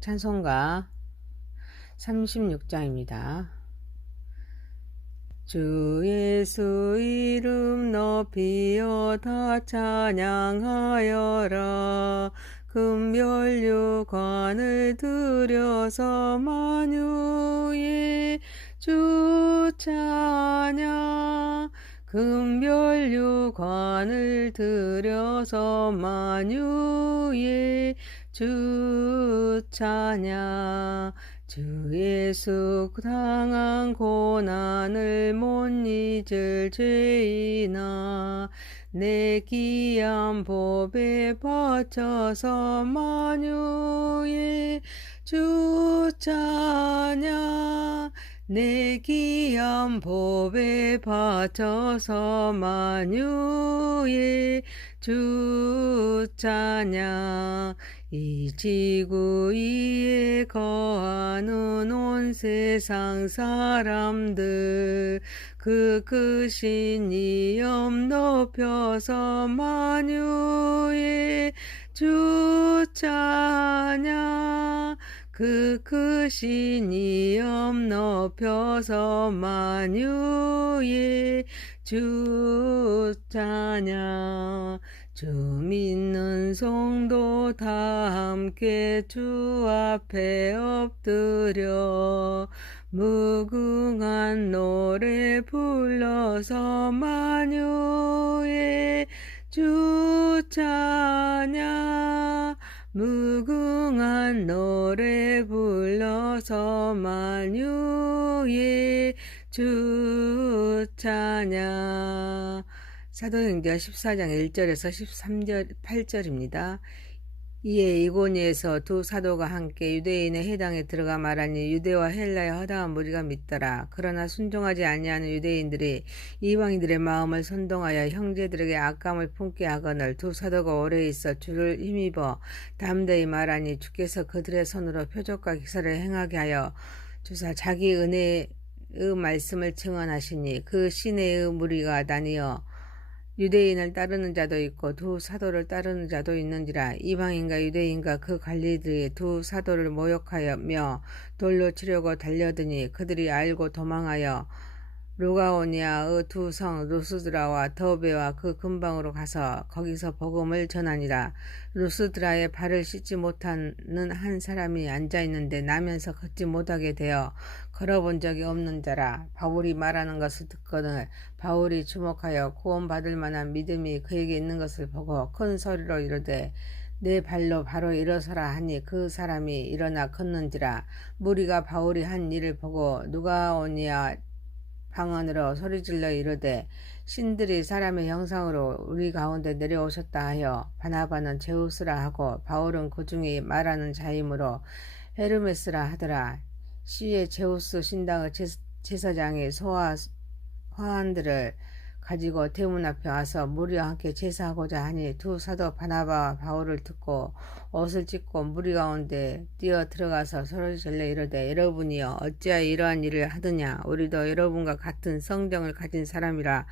찬송가 36장입니다. 주 예수 이름 높이어 다 찬양하여라. 금별류관을 들여서 만유의 주 찬양. 금별류관을 들여서 만유의 주 찬양. 주 예수 당한 고난을 못 잊을 죄인아, 내 귀한 법에 바쳐서 만유의 주 찬양. 내 귀한 법에 바쳐서 만유의 주 찬양. 이 지구 위에 거하는 온 세상 사람들 그 크신 이름 높여서 만유의 주 찬양. 그 크신 이름 높여서 만유의 주 찬양. 주 믿는 성도 다 함께 주 앞에 엎드려 무궁한 노래 불러서 만유의 주 찬양. 무궁한 노래 불러서 만유의 주 찬양. 사도행전 14장 1절에서 13절 8절입니다. 이에 이고니에서 두 사도가 함께 유대인의 회당에 들어가 말하니 유대와 헬라의 허다한 무리가 믿더라. 그러나 순종하지 아니하는 유대인들이 이방인들의 마음을 선동하여 형제들에게 악감을 품게 하거늘 두 사도가 오래 있어 주를 힘입어 담대히 말하니 주께서 그들의 손으로 표적과 기사를 행하게 하여 주사 자기 은혜의 말씀을 증언하시니 그 시내의 무리가 나뉘어 유대인을 따르는 자도 있고 두 사도를 따르는 자도 있는지라. 이방인과 유대인과 그 관리들이 두 사도를 모욕하며 돌로 치려고 달려드니 그들이 알고 도망하여 루가오니아의 두 성 루스드라와 더베와 그 근방으로 가서 거기서 복음을 전하니라. 루스드라에 발을 씻지 못하는 한 사람이 앉아있는데 나면서 걷지 못하게 되어 걸어본 적이 없는 자라. 바울이 말하는 것을 듣거늘 바울이 주목하여 구원받을 만한 믿음이 그에게 있는 것을 보고 큰 소리로 이르되 내 발로 바로 일어서라 하니 그 사람이 일어나 걷는지라. 무리가 바울이 한 일을 보고 누가오니아 방언으로 소리질러 이르되 신들이 사람의 형상으로 우리 가운데 내려오셨다 하여 바나바는 제우스라 하고 바울은 그 중에 말하는 자이므로 헤르메스라 하더라. 시에 제우스 신당의 제사장이 화환들을 가지고 대문 앞에 와서 무리와 함께 제사하고자 하니 두 사도 바나바와 바울을 듣고 옷을 찢고 무리 가운데 뛰어 들어가서 소리질러 이르되 여러분이여 어찌하여 이러한 일을 하느냐. 우리도 여러분과 같은 성정을 가진 사람이라.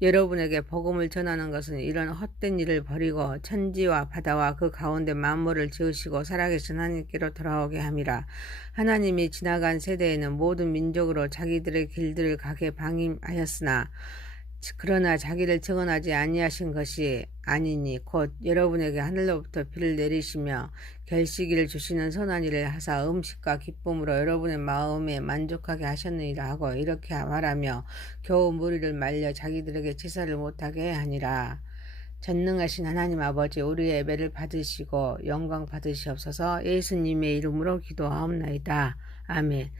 여러분에게 복음을 전하는 것은 이런 헛된 일을 버리고 천지와 바다와 그 가운데 만물을 지으시고 살아계신 하나님께로 돌아오게 함이라. 하나님이 지나간 세대에는 모든 민족으로 자기들의 길들을 가게 방임하였으나 그러나 자기를 증언하지 아니하신 것이 아니니 곧 여러분에게 하늘로부터 비를 내리시며 결시기를 주시는 선한 일을 하사 음식과 기쁨으로 여러분의 마음에 만족하게 하셨느니라 하고 이렇게 말하며 겨우 무리를 말려 자기들에게 제사를 못하게 하니라. 전능하신 하나님 아버지, 우리의 예배를 받으시고 영광 받으시옵소서. 예수님의 이름으로 기도하옵나이다. 아멘.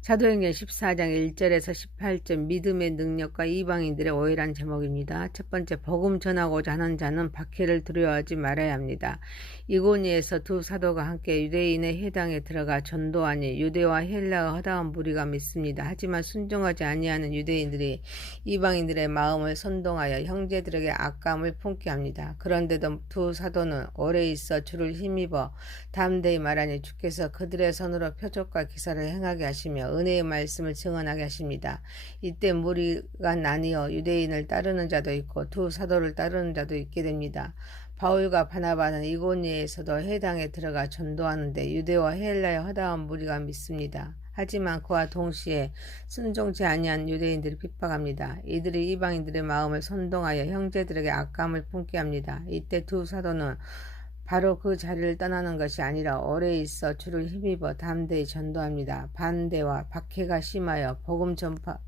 사도행전 14장 1절에서 18절 믿음의 능력과 이방인들의 오해란 제목입니다. 첫 번째, 복음 전하고자 하는 자는 박해를 두려워하지 말아야 합니다. 이고니에서 두 사도가 함께 유대인의 회당에 들어가 전도하니 유대와 헬라의 허다한 무리가 믿습니다. 하지만 순종하지 아니하는 유대인들이 이방인들의 마음을 선동하여 형제들에게 악감을 품게 합니다. 그런데도 두 사도는 오래 있어 주를 힘입어 담대히 말하니 주께서 그들의 손으로 표적과 기사를 행하게 하시며 은혜의 말씀을 증언하게 하십니다. 이때 무리가 나뉘어 유대인을 따르는 자도 있고 두 사도를 따르는 자도 있게 됩니다. 바울과 바나바는 이고니에서도 해당에 들어가 전도하는데 유대와 헬라의 허다한 무리가 믿습니다. 하지만 그와 동시에 순종치 아니한 유대인들이 핍박합니다. 이들이 이방인들의 마음을 선동하여 형제들에게 악감을 품게 합니다. 이때 두 사도는 바로 그 자리를 떠나는 것이 아니라 오래 있어 주를 힘입어 담대히 전도합니다. 반대와 박해가 심하여 복음 전파가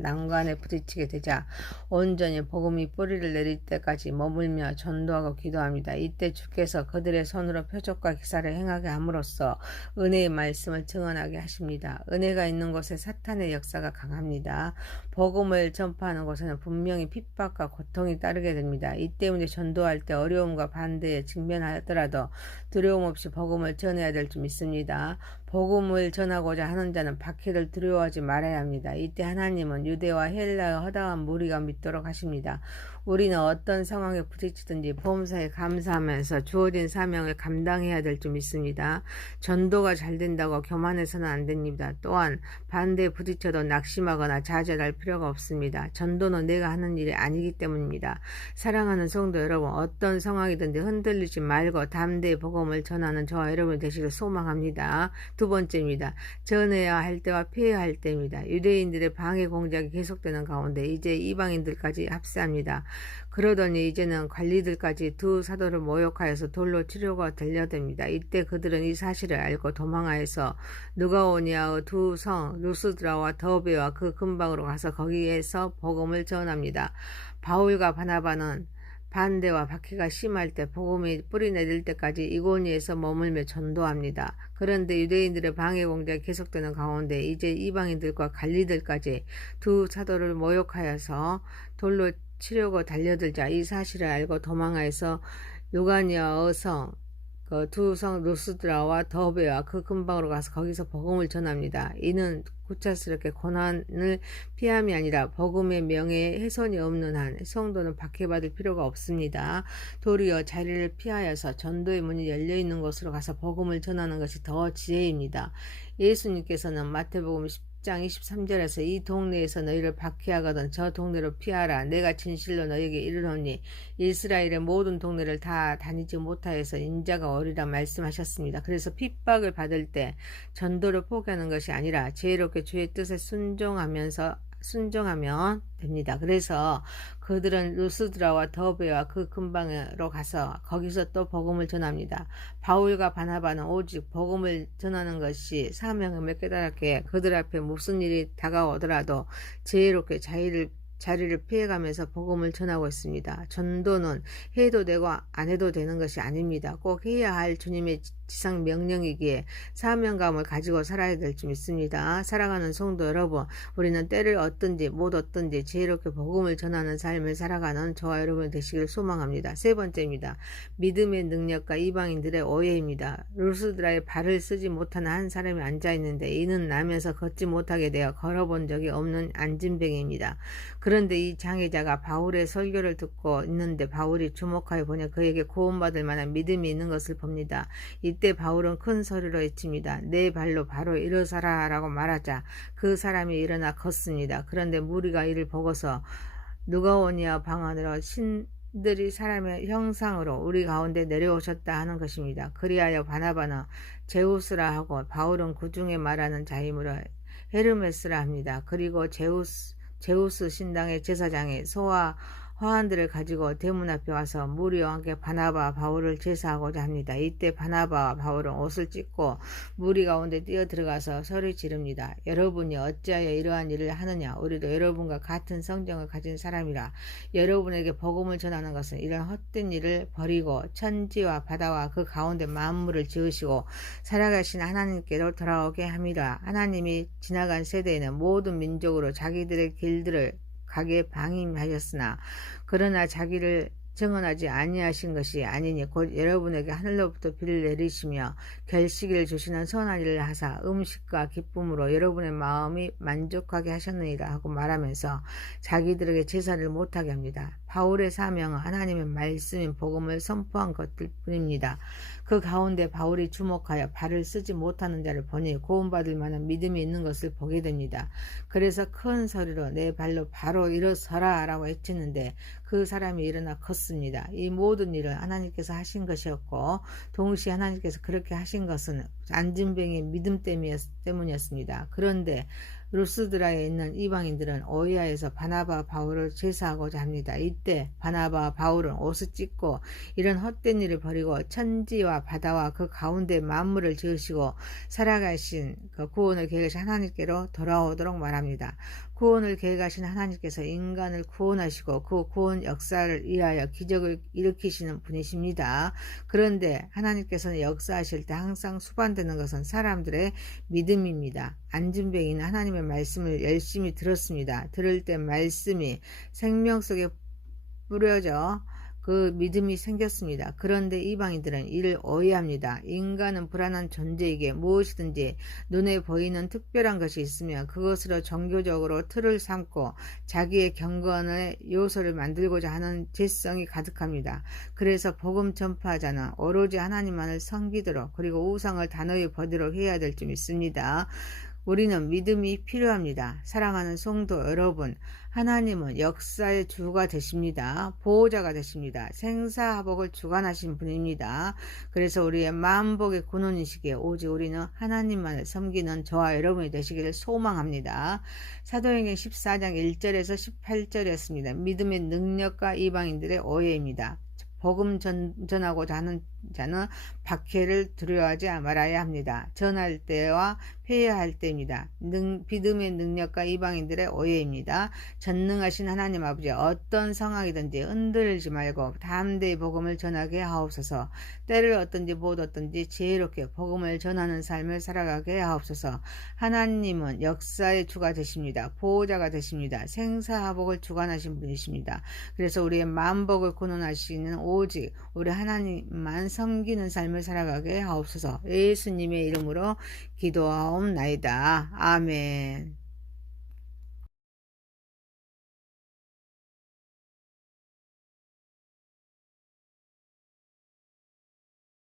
난관에 부딪히게 되자 온전히 복음이 뿌리를 내릴 때까지 머물며 전도하고 기도합니다. 이때 주께서 그들의 손으로 표적과 기사를 행하게 함으로써 은혜의 말씀을 증언하게 하십니다. 은혜가 있는 곳에 사탄의 역사가 강합니다. 복음을 전파하는 곳에는 분명히 핍박과 고통이 따르게 됩니다. 이 때문에 전도할 때 어려움과 반대에 직면하더라도 두려움 없이 복음을 전해야 될 줄 믿습니다. 복음을 전하고자 하는 자는 박해를 두려워하지 말아야 합니다. 이때 하나님은 유대와 헬라의 허다한 무리가 믿도록 하십니다. 우리는 어떤 상황에 부딪히든지 보험사에 감사하면서 주어진 사명을 감당해야 될 줄 믿습니다. 전도가 잘 된다고 교만해서는 안 됩니다. 또한 반대에 부딪혀도 낙심하거나 좌절할 필요가 없습니다. 전도는 내가 하는 일이 아니기 때문입니다. 사랑하는 성도 여러분, 어떤 상황이든지 흔들리지 말고 담대히 복음을 전하는 저와 여러분이 되시길 소망합니다. 두 번째입니다. 전해야 할 때와 피해야 할 때입니다. 유대인들의 방해 공작이 계속되는 가운데 이제 이방인들까지 합세합니다. 그러더니 이제는 관리들까지 두 사도를 모욕하여서 돌로 치려고 달려듭니다. 이때 그들은 이 사실을 알고 도망하여서 누가오니아의 두 성 루스드라와 더베와 그 근방으로 가서 거기에서 복음을 전합니다. 바울과 바나바는 반대와 박해가 심할 때 복음이 뿌리내릴 때까지 이고니에서 머물며 전도합니다. 그런데 유대인들의 방해 공작이 계속되는 가운데 이제 이방인들과 갈리들까지 두 사도를 모욕하여서 돌로 치려고 달려들자 이 사실을 알고 도망하여서 루가니아의 성 두 성 루스드라와 더베와 그 근방으로 가서 거기서 복음을 전합니다. 이는 구차스럽게 고난을 피함이 아니라 복음의 명예에 훼손이 없는 한 성도는 박해받을 필요가 없습니다. 도리어 자리를 피하여서 전도의 문이 열려있는 곳으로 가서 복음을 전하는 것이 더 지혜입니다. 예수님께서는 마태복음 10장 23절에서 이 동네에서 너희를 박해하거든 저 동네로 피하라. 내가 진실로 너희에게 이르노니 이스라엘의 모든 동네를 다 다니지 못하여서 인자가 오리라 말씀하셨습니다. 그래서 핍박을 받을 때 전도를 포기하는 것이 아니라 지혜롭게 주의 뜻에 순종하면 됩니다. 그래서 그들은 루스드라와 더베와 그 근방으로 가서 거기서 또 복음을 전합니다. 바울과 바나바는 오직 복음을 전하는 것이 사명임을 깨달았기에 그들 앞에 무슨 일이 다가오더라도 지혜롭게 자리를 피해가면서 복음을 전하고 있습니다. 전도는 해도 되고 안 해도 되는 것이 아닙니다. 꼭 해야 할 주님의 지상 명령이기에 사명감을 가지고 살아야 될 줄 믿습니다. 사랑하는 성도 여러분, 우리는 때를 얻든지 못 얻든지 지혜롭게 복음을 전하는 삶을 살아가는 저와 여러분 되시길 소망합니다. 세 번째입니다. 믿음의 능력과 이방인들의 오해입니다. 루스드라에 발을 쓰지 못하는 한 사람이 앉아있는데 이는 나면서 걷지 못하게 되어 걸어본 적이 없는 안진뱅이입니다. 그런데 이 장애자가 바울의 설교를 듣고 있는데 바울이 주목하여 보니 그에게 구원받을 만한 믿음이 있는 것을 봅니다. 이때 바울은 큰 소리로 외칩니다. 내 발로 바로 일어서라 라고 말하자 그 사람이 일어나 걷습니다. 그런데 무리가 이를 보고서 누가오니아 방언으로 신들이 사람의 형상으로 우리 가운데 내려오셨다 하는 것입니다. 그리하여 바나바는 제우스라 하고 바울은 그 중에 말하는 자이므로 헤르메스라 합니다. 그리고 제우스 신당의 제사장이 소와 화환들을 가지고 대문 앞에 와서 무리와 함께 바나바와 바울을 제사하고자 합니다. 이때 바나바와 바울은 옷을 찢고 무리 가운데 뛰어들어가서 소리 지릅니다. 여러분이 어찌하여 이러한 일을 하느냐? 우리도 여러분과 같은 성정을 가진 사람이라. 여러분에게 복음을 전하는 것은 이런 헛된 일을 버리고 천지와 바다와 그 가운데 만물을 지으시고 살아가신 하나님께로 돌아오게 함이라. 하나님이 지나간 세대에는 모든 민족으로 자기들의 길들을 가게 방임하셨으나 그러나 자기를 증언하지 아니하신 것이 아니니 곧 여러분에게 하늘로부터 비를 내리시며 결식을 주시는 선한 일을 하사 음식과 기쁨으로 여러분의 마음이 만족하게 하셨느니라 하고 말하면서 자기들에게 제사를 못하게 합니다. 바울의 사명은 하나님의 말씀인 복음을 선포한 것들 뿐입니다. 그 가운데 바울이 주목하여 발을 쓰지 못하는 자를 보니 구원받을 만한 믿음이 있는 것을 보게 됩니다. 그래서 큰 소리로 내 발로 바로 일어서라 라고 외치는데 그 사람이 일어나 걷습니다. 이 모든 일은 하나님께서 하신 것이었고 동시에 하나님께서 그렇게 하신 것은 안진뱅이의 믿음 때문이었습니다. 그런데 루스드라에 있는 이방인들은 오히려에서 바나바와 바울을 제사하고자 합니다. 이때 바나바와 바울은 옷을 찢고 이런 헛된 일을 버리고 천지와 바다와 그 가운데 만물을 지으시고 살아가신 그 구원을 계획하신 하나님께로 돌아오도록 말합니다. 구원을 계획하신 하나님께서 인간을 구원하시고 그 구원 역사를 위하여 기적을 일으키시는 분이십니다. 그런데 하나님께서는 역사하실 때 항상 수반되는 것은 사람들의 믿음입니다. 안진뱅이는 하나님의 말씀을 열심히 들었습니다. 들을 때 말씀이 생명 속에 뿌려져 그 믿음이 생겼습니다. 그런데 이방인들은 이를 오해합니다. 인간은 불안한 존재이기에 무엇이든지 눈에 보이는 특별한 것이 있으면 그것으로 종교적으로 틀을 삼고 자기의 경건의 요소를 만들고자 하는 죄성이 가득합니다. 그래서 복음 전파자는 오로지 하나님만을 섬기도록 그리고 우상을 단호히 버리도록 해야 될 줄 믿습니다. 우리는 믿음이 필요합니다. 사랑하는 성도 여러분, 하나님은 역사의 주가 되십니다. 보호자가 되십니다. 생사화복을 주관하신 분입니다. 그래서 우리의 만복의 근원이시기에 오직 우리는 하나님만을 섬기는 저와 여러분이 되시기를 소망합니다. 사도행전 14장 1절에서 18절이었습니다. 믿음의 능력과 이방인들의 오해입니다. 복음 전하고자 하는 자는 박해를 두려워하지 말아야 합니다. 전할 때와 폐해할 때입니다. 믿음의 능력과 이방인들의 오해입니다. 전능하신 하나님 아버지 어떤 상황이든지 흔들지 말고 담대히 복음을 전하게 하옵소서. 때를 어떤지 못 어떤지 지혜롭게 복음을 전하는 삶을 살아가게 하옵소서. 하나님은 역사의 주가 되십니다. 보호자가 되십니다. 생사화복을 주관하신 분이십니다. 그래서 우리의 만복을 근원하시는 오직 우리 하나님만 섬기는 삶을 살아가게 하옵소서. 예수님의 이름으로 기도하옵나이다. 아멘.